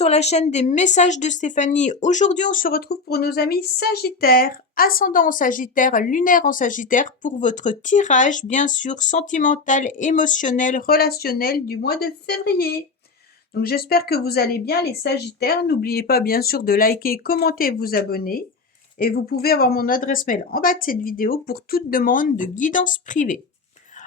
sur la chaîne des messages de Stéphanie. Aujourd'hui, on se retrouve pour nos amis Sagittaires, ascendant en Sagittaire, lunaire en Sagittaire, pour votre tirage, bien sûr, sentimental, émotionnel, relationnel du mois de février. Donc, j'espère que vous allez bien, les Sagittaires. N'oubliez pas, bien sûr, de liker, commenter et vous abonner. Et vous pouvez avoir mon adresse mail en bas de cette vidéo pour toute demande de guidance privée.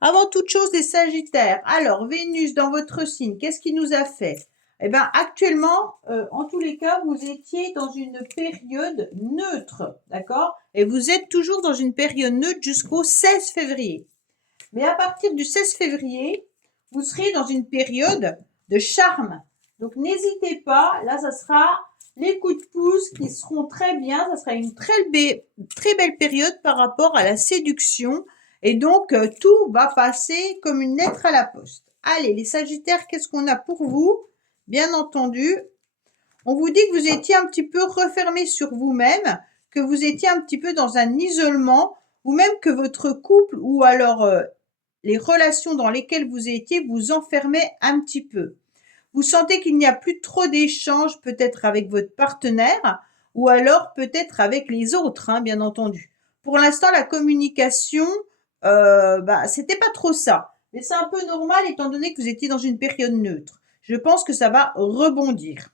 Avant toute chose, les Sagittaires. Alors, Vénus dans votre signe, qu'est-ce qui nous a fait? Eh bien, actuellement, en tous les cas, vous étiez dans une période neutre, d'accord? Et vous êtes toujours dans une période neutre jusqu'au 16 février. Mais à partir du 16 février, vous serez dans une période de charme. Donc, n'hésitez pas. Là, ça sera les coups de pouce qui seront très bien. Ça sera une très belle période par rapport à la séduction. Et donc, tout va passer comme une lettre à la poste. Allez, les Sagittaires, qu'est-ce qu'on a pour vous? Bien entendu, on vous dit que vous étiez un petit peu refermé sur vous-même, que vous étiez un petit peu dans un isolement, ou même que votre couple, ou alors les relations dans lesquelles vous étiez, vous enfermaient un petit peu. Vous sentez qu'il n'y a plus trop d'échanges, peut-être avec votre partenaire, ou alors peut-être avec les autres, hein, bien entendu. Pour l'instant, la communication, c'était pas trop ça. Mais c'est un peu normal étant donné que vous étiez dans une période neutre. Je pense que ça va rebondir.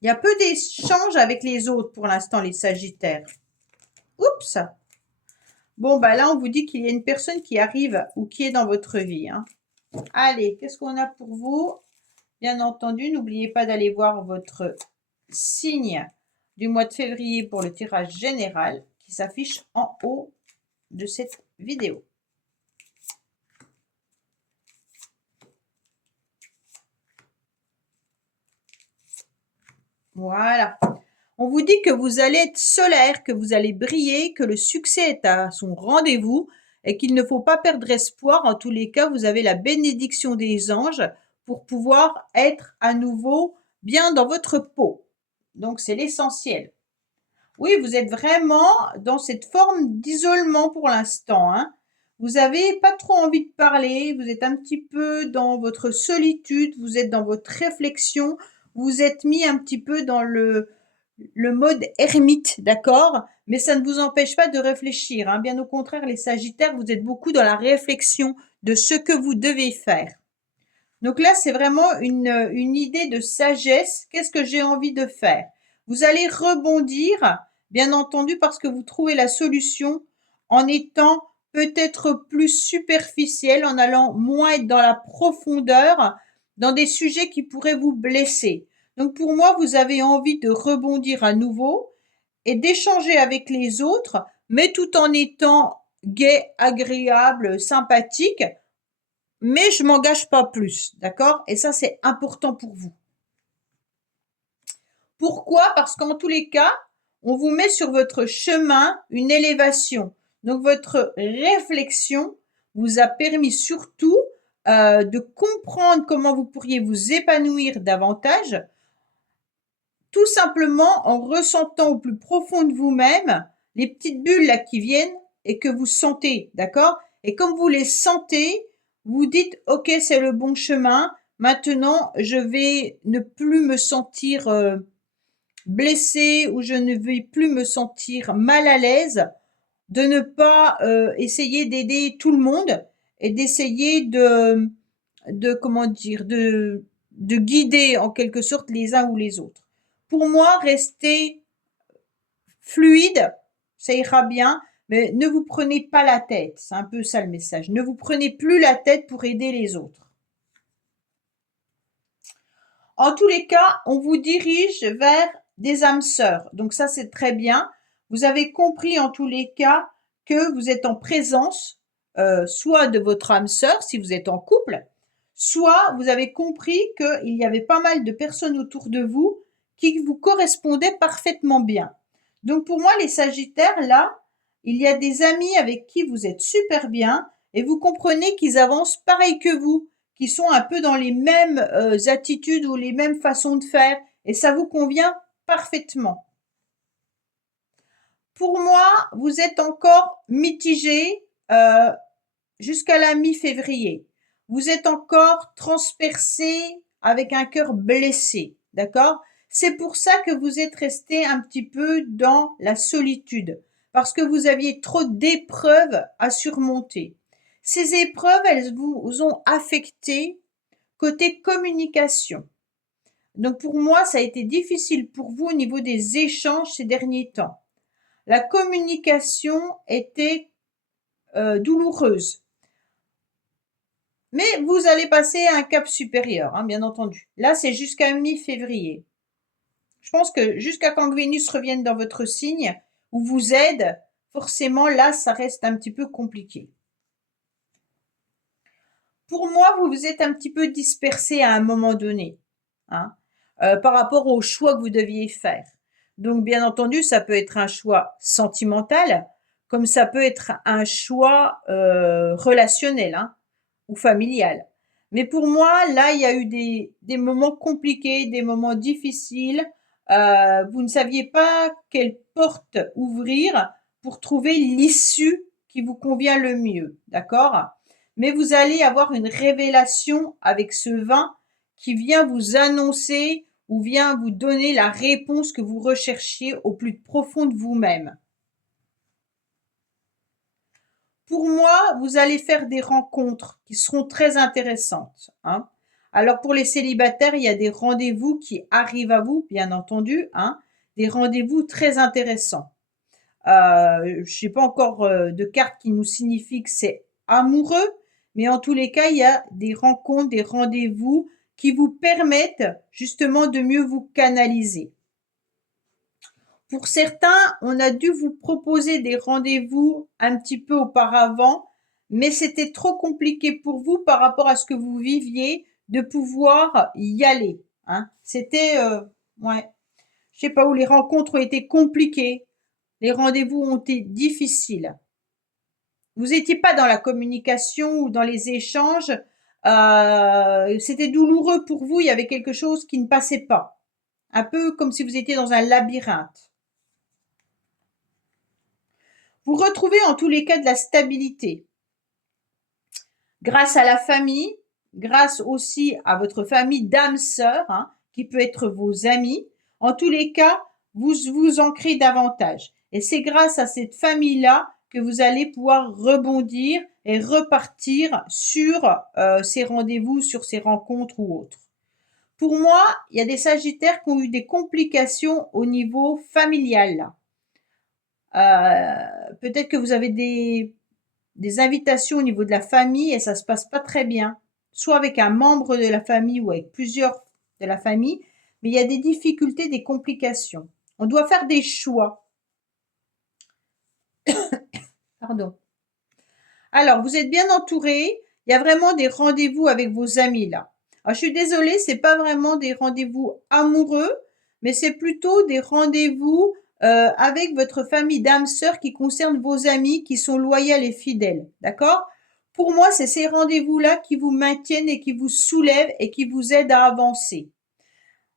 Il y a peu d'échanges avec les autres pour l'instant, les Sagittaires. Oups! Bon, là, on vous dit qu'il y a une personne qui arrive ou qui est dans votre vie, hein. Allez, qu'est-ce qu'on a pour vous? Bien entendu, n'oubliez pas d'aller voir votre signe du mois de février pour le tirage général qui s'affiche en haut de cette vidéo. Voilà. On vous dit que vous allez être solaire, que vous allez briller, que le succès est à son rendez-vous et qu'il ne faut pas perdre espoir. En tous les cas, vous avez la bénédiction des anges pour pouvoir être à nouveau bien dans votre peau. Donc, c'est l'essentiel. Oui, vous êtes vraiment dans cette forme d'isolement pour l'instant, hein. Vous n'avez pas trop envie de parler, vous êtes un petit peu dans votre solitude, vous êtes dans votre réflexion, vous êtes mis un petit peu dans le mode ermite, d'accord? Mais ça ne vous empêche pas de réfléchir, hein. Bien au contraire, les Sagittaires, vous êtes beaucoup dans la réflexion de ce que vous devez faire. Donc là, c'est vraiment une idée de sagesse. Qu'est-ce que j'ai envie de faire? Vous allez rebondir, bien entendu, parce que vous trouvez la solution en étant peut-être plus superficiel, en allant moins être dans la profondeur, dans des sujets qui pourraient vous blesser. Donc pour moi, vous avez envie de rebondir à nouveau et d'échanger avec les autres, mais tout en étant gai, agréable, sympathique, mais je m'engage pas plus, d'accord? Et ça, c'est important pour vous. Pourquoi? Parce qu'en tous les cas, on vous met sur votre chemin une élévation. Donc, votre réflexion vous a permis surtout de comprendre comment vous pourriez vous épanouir davantage, tout simplement en ressentant au plus profond de vous-même les petites bulles là qui viennent et que vous sentez, d'accord? Et comme vous les sentez, vous dites, OK, c'est le bon chemin. Maintenant, je vais ne plus me sentir blessée ou je ne vais plus me sentir mal à l'aise de ne pas essayer d'aider tout le monde et d'essayer comment dire, de guider en quelque sorte les uns ou les autres. Pour moi, rester fluide, ça ira bien, mais ne vous prenez pas la tête. C'est un peu ça le message. Ne vous prenez plus la tête pour aider les autres. En tous les cas, on vous dirige vers des âmes sœurs. Donc ça, c'est très bien. Vous avez compris en tous les cas que vous êtes en présence, soit de votre âme sœur, si vous êtes en couple, soit vous avez compris qu'il y avait pas mal de personnes autour de vous qui vous correspondaient parfaitement bien. Donc pour moi, les Sagittaires, là, il y a des amis avec qui vous êtes super bien et vous comprenez qu'ils avancent pareil que vous, qui sont un peu dans les mêmes attitudes ou les mêmes façons de faire et ça vous convient parfaitement. Pour moi, vous êtes encore mitigé jusqu'à la mi-février. vous êtes encore transpercé avec un cœur blessé, d'accord? C'est pour ça que vous êtes resté un petit peu dans la solitude, parce que vous aviez trop d'épreuves à surmonter. Ces épreuves, elles vous ont affecté côté communication. Donc pour moi, ça a été difficile pour vous au niveau des échanges ces derniers temps. La communication était douloureuse. Mais vous allez passer à un cap supérieur, hein, bien entendu. Là, c'est jusqu'à mi-février. Je pense que jusqu'à quand Vénus revienne dans votre signe ou vous aide, forcément, là, ça reste un petit peu compliqué. Pour moi, vous vous êtes un petit peu dispersé à un moment donné, hein, par rapport au choix que vous deviez faire. Donc, bien entendu, ça peut être un choix sentimental, comme ça peut être un choix relationnel, hein, ou familial. Mais pour moi, là, il y a eu des moments compliqués, des moments difficiles. Vous ne saviez pas quelle porte ouvrir pour trouver l'issue qui vous convient le mieux, d'accord? Mais vous allez avoir une révélation avec ce vin qui vient vous annoncer ou vient vous donner la réponse que vous recherchiez au plus profond de vous-même. Pour moi, vous allez faire des rencontres qui seront très intéressantes, hein. Alors pour les célibataires, il y a des rendez-vous qui arrivent à vous, bien entendu, hein, des rendez-vous très intéressants. Je n'ai pas encore de carte qui nous signifie que c'est amoureux, mais en tous les cas, il y a des rencontres, des rendez-vous qui vous permettent justement de mieux vous canaliser. Pour certains, on a dû vous proposer des rendez-vous un petit peu auparavant, mais c'était trop compliqué pour vous par rapport à ce que vous viviez de pouvoir y aller, hein. C'était, ouais, je sais pas, où les rencontres ont été compliquées, les rendez-vous ont été difficiles. Vous n'étiez pas dans la communication ou dans les échanges, c'était douloureux pour vous, il y avait quelque chose qui ne passait pas. Un peu comme si vous étiez dans un labyrinthe. Vous retrouvez en tous les cas de la stabilité. Grâce à la famille, grâce aussi à votre famille d'âme sœur, hein, qui peut être vos amis. En tous les cas, vous vous ancrez davantage. Et c'est grâce à cette famille-là que vous allez pouvoir rebondir et repartir sur ces rendez-vous, sur ces rencontres ou autres. Pour moi, il y a des Sagittaires qui ont eu des complications au niveau familial, là. Peut-être que vous avez des invitations au niveau de la famille et ça se passe pas très bien, soit avec un membre de la famille ou avec plusieurs de la famille, mais il y a des difficultés, des complications. On doit faire des choix. Pardon. Alors, vous êtes bien entouré. Il y a vraiment des rendez-vous avec vos amis là. Alors, je suis désolée, c'est pas vraiment des rendez-vous amoureux, mais c'est plutôt des rendez-vous avec votre famille d'âme sœur qui concernent vos amis qui sont loyaux et fidèles. D'accord? Pour moi, c'est ces rendez-vous-là qui vous maintiennent et qui vous soulèvent et qui vous aident à avancer.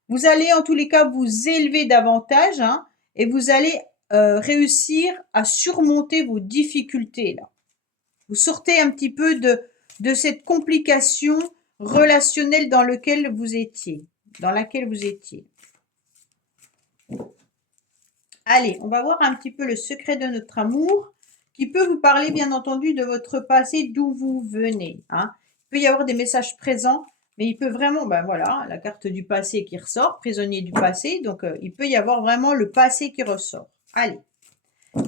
Vous allez en tous les cas vous élever davantage, hein, et vous allez réussir à surmonter vos difficultés là. Vous sortez un petit peu de cette complication relationnelle dans laquelle vous étiez. Allez, on va voir un petit peu le secret de notre amour qui peut vous parler bien entendu de votre passé, d'où vous venez, hein. Il peut y avoir des messages présents, mais il peut vraiment, ben voilà, la carte du passé qui ressort, prisonnier du passé, donc il peut y avoir vraiment le passé qui ressort. Allez,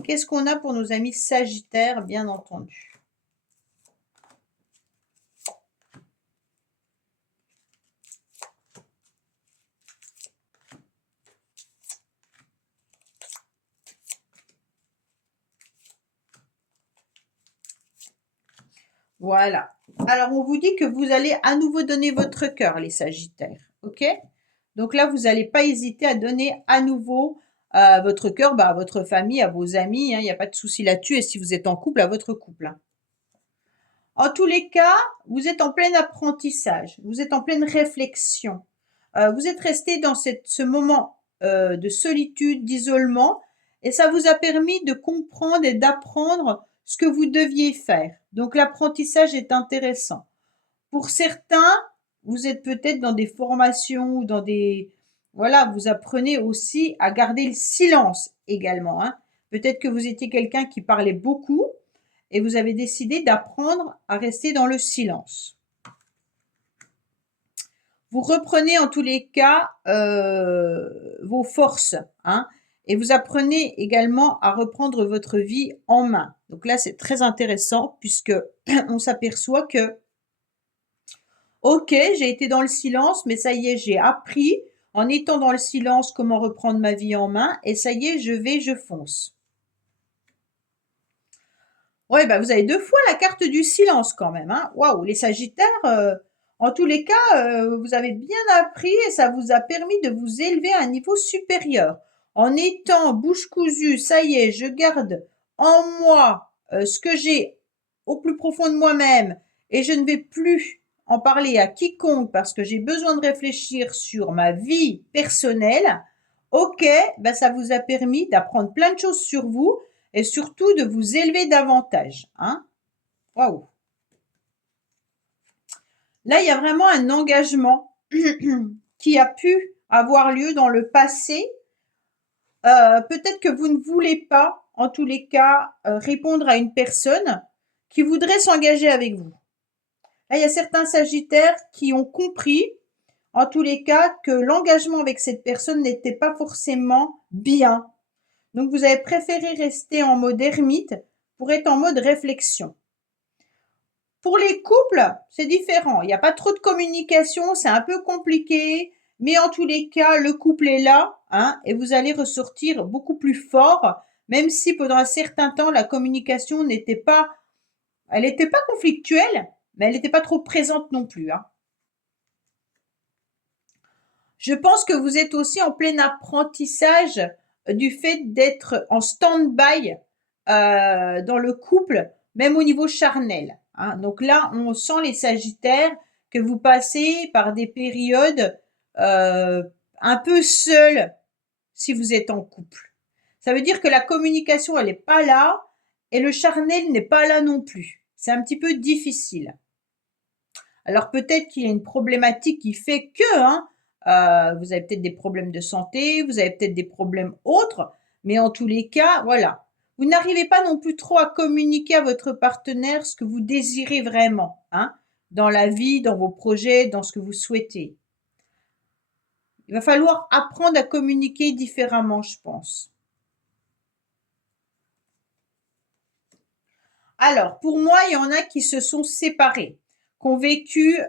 qu'est-ce qu'on a pour nos amis Sagittaires, bien entendu? Voilà. Alors, on vous dit que vous allez à nouveau donner votre cœur, les Sagittaires. OK? Donc là, vous n'allez pas hésiter à donner à nouveau votre cœur à votre famille, à vos amis, hein. Il n'y a pas de souci là-dessus. Et si vous êtes en couple, à votre couple, hein. En tous les cas, vous êtes en plein apprentissage. Vous êtes en pleine réflexion. Vous êtes resté dans ce moment de solitude, d'isolement. Et ça vous a permis de comprendre et d'apprendre ce que vous deviez faire. Donc l'apprentissage est intéressant. Pour certains, vous êtes peut-être dans des formations ou dans des... Voilà, vous apprenez aussi à garder le silence également, hein. Peut-être que vous étiez quelqu'un qui parlait beaucoup et vous avez décidé d'apprendre à rester dans le silence. Vous reprenez en tous les cas vos forces, hein, et vous apprenez également à reprendre votre vie en main. Donc là, c'est très intéressant puisque on s'aperçoit que, ok, j'ai été dans le silence, mais ça y est, j'ai appris en étant dans le silence comment reprendre ma vie en main, et ça y est, je fonce. Ouais, bah vous avez 2 fois la carte du silence quand même, hein. Waouh, les Sagittaires, en tous les cas, vous avez bien appris et ça vous a permis de vous élever à un niveau supérieur. En étant bouche cousue, ça y est, je garde en moi, ce que j'ai au plus profond de moi-même et je ne vais plus en parler à quiconque parce que j'ai besoin de réfléchir sur ma vie personnelle. OK, bah ça vous a permis d'apprendre plein de choses sur vous et surtout de vous élever davantage, hein. Waouh! Là, il y a vraiment un engagement qui a pu avoir lieu dans le passé. Peut-être que vous ne voulez pas, en tous les cas, répondre à une personne qui voudrait s'engager avec vous. Là, il y a certains Sagittaires qui ont compris, en tous les cas, que l'engagement avec cette personne n'était pas forcément bien. Donc, vous avez préféré rester en mode ermite pour être en mode réflexion. Pour les couples, c'est différent. Il n'y a pas trop de communication, c'est un peu compliqué, mais en tous les cas, le couple est là, hein, et vous allez ressortir beaucoup plus fort, même si pendant un certain temps, la communication elle n'était pas conflictuelle, mais elle n'était pas trop présente non plus, hein. Je pense que vous êtes aussi en plein apprentissage du fait d'être en stand-by dans le couple, même au niveau charnel, hein. Donc là, on sent les Sagittaires que vous passez par des périodes un peu seules si vous êtes en couple. Ça veut dire que la communication, elle n'est pas là et le charnel n'est pas là non plus. C'est un petit peu difficile. Alors peut-être qu'il y a une problématique qui fait que, hein, vous avez peut-être des problèmes de santé, vous avez peut-être des problèmes autres, mais en tous les cas, voilà. Vous n'arrivez pas non plus trop à communiquer à votre partenaire ce que vous désirez vraiment, hein, dans la vie, dans vos projets, dans ce que vous souhaitez. Il va falloir apprendre à communiquer différemment, je pense. Alors, pour moi, il y en a qui se sont séparés, qui ont vécu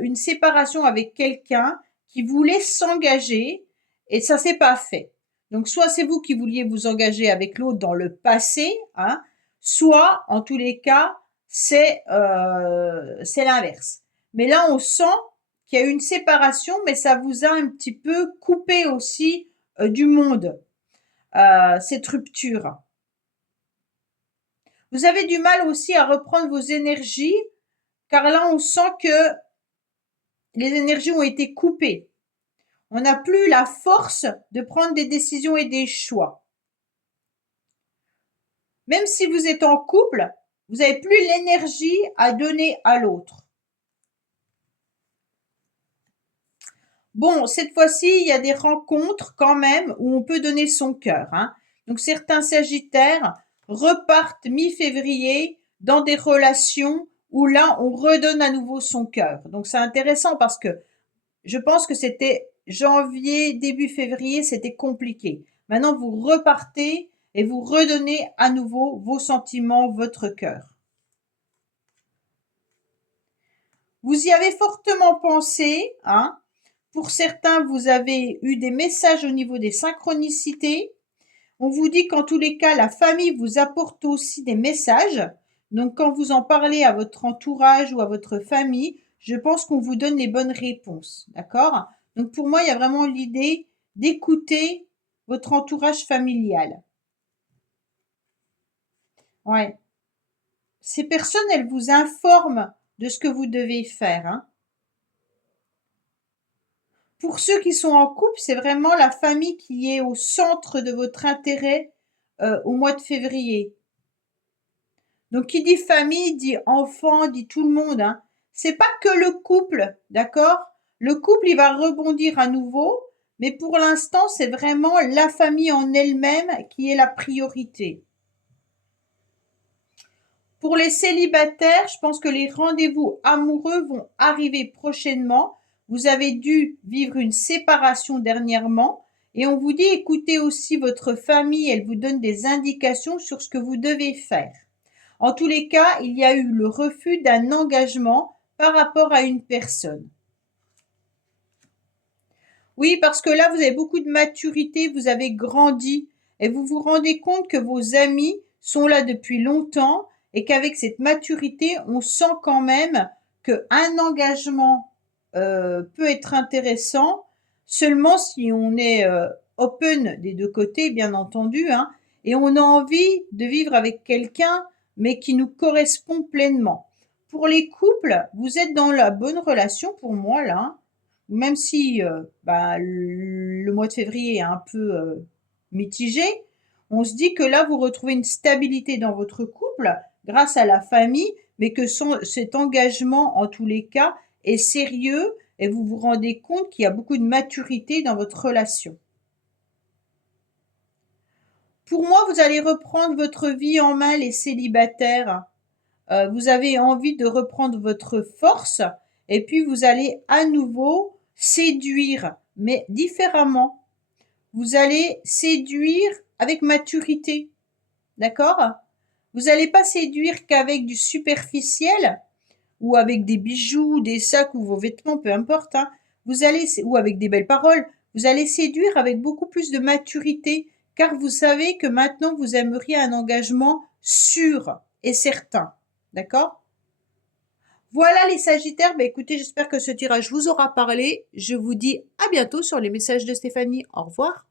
une séparation avec quelqu'un qui voulait s'engager et ça s'est pas fait. Donc, soit c'est vous qui vouliez vous engager avec l'autre dans le passé, hein, soit, en tous les cas, c'est l'inverse. Mais là, on sent qu'il y a eu une séparation, mais ça vous a un petit peu coupé aussi du monde, cette rupture. Vous avez du mal aussi à reprendre vos énergies, car là, on sent que les énergies ont été coupées. On n'a plus la force de prendre des décisions et des choix. Même si vous êtes en couple, vous n'avez plus l'énergie à donner à l'autre. Bon, cette fois-ci, il y a des rencontres quand même où on peut donner son cœur, hein. Donc certains Sagittaires repartent mi-février dans des relations où là, on redonne à nouveau son cœur. Donc c'est intéressant parce que je pense que c'était janvier, début février, c'était compliqué. Maintenant, vous repartez et vous redonnez à nouveau vos sentiments, votre cœur. Vous y avez fortement pensé, hein. Pour certains, vous avez eu des messages au niveau des synchronicités. On vous dit qu'en tous les cas, la famille vous apporte aussi des messages. Donc, quand vous en parlez à votre entourage ou à votre famille, je pense qu'on vous donne les bonnes réponses. D'accord? Donc, pour moi, il y a vraiment l'idée d'écouter votre entourage familial. Ouais. Ces personnes, elles vous informent de ce que vous devez faire, hein. Pour ceux qui sont en couple, c'est vraiment la famille qui est au centre de votre intérêt au mois de février. Donc, qui dit famille, dit enfant, dit tout le monde, hein. c'est pas que le couple, d'accord? Le couple, il va rebondir à nouveau, mais pour l'instant, c'est vraiment la famille en elle-même qui est la priorité. Pour les célibataires, je pense que les rendez-vous amoureux vont arriver prochainement. Vous avez dû vivre une séparation dernièrement et on vous dit écoutez aussi votre famille, elle vous donne des indications sur ce que vous devez faire. En tous les cas, il y a eu le refus d'un engagement par rapport à une personne. Oui, parce que là, vous avez beaucoup de maturité, vous avez grandi et vous vous rendez compte que vos amis sont là depuis longtemps et qu'avec cette maturité, on sent quand même qu'un engagement peut être intéressant seulement si on est open des deux côtés, bien entendu, hein, et on a envie de vivre avec quelqu'un, mais qui nous correspond pleinement. Pour les couples, vous êtes dans la bonne relation pour moi, là, hein. Même si le mois de février est un peu mitigé, on se dit que là, vous retrouvez une stabilité dans votre couple grâce à la famille, mais que cet engagement, en tous les cas, est sérieux et vous vous rendez compte qu'il y a beaucoup de maturité dans votre relation. Pour moi, vous allez reprendre votre vie en main, les célibataires. Vous avez envie de reprendre votre force et puis vous allez à nouveau séduire, mais différemment. Vous allez séduire avec maturité, d'accord? Vous n'allez pas séduire qu'avec du superficiel ou avec des bijoux, des sacs ou vos vêtements, peu importe, hein. Ou avec des belles paroles. Vous allez séduire avec beaucoup plus de maturité, car vous savez que maintenant vous aimeriez un engagement sûr et certain. D'accord? Voilà les Sagittaires, écoutez, j'espère que ce tirage vous aura parlé. Je vous dis à bientôt sur les messages de Stéphanie. Au revoir.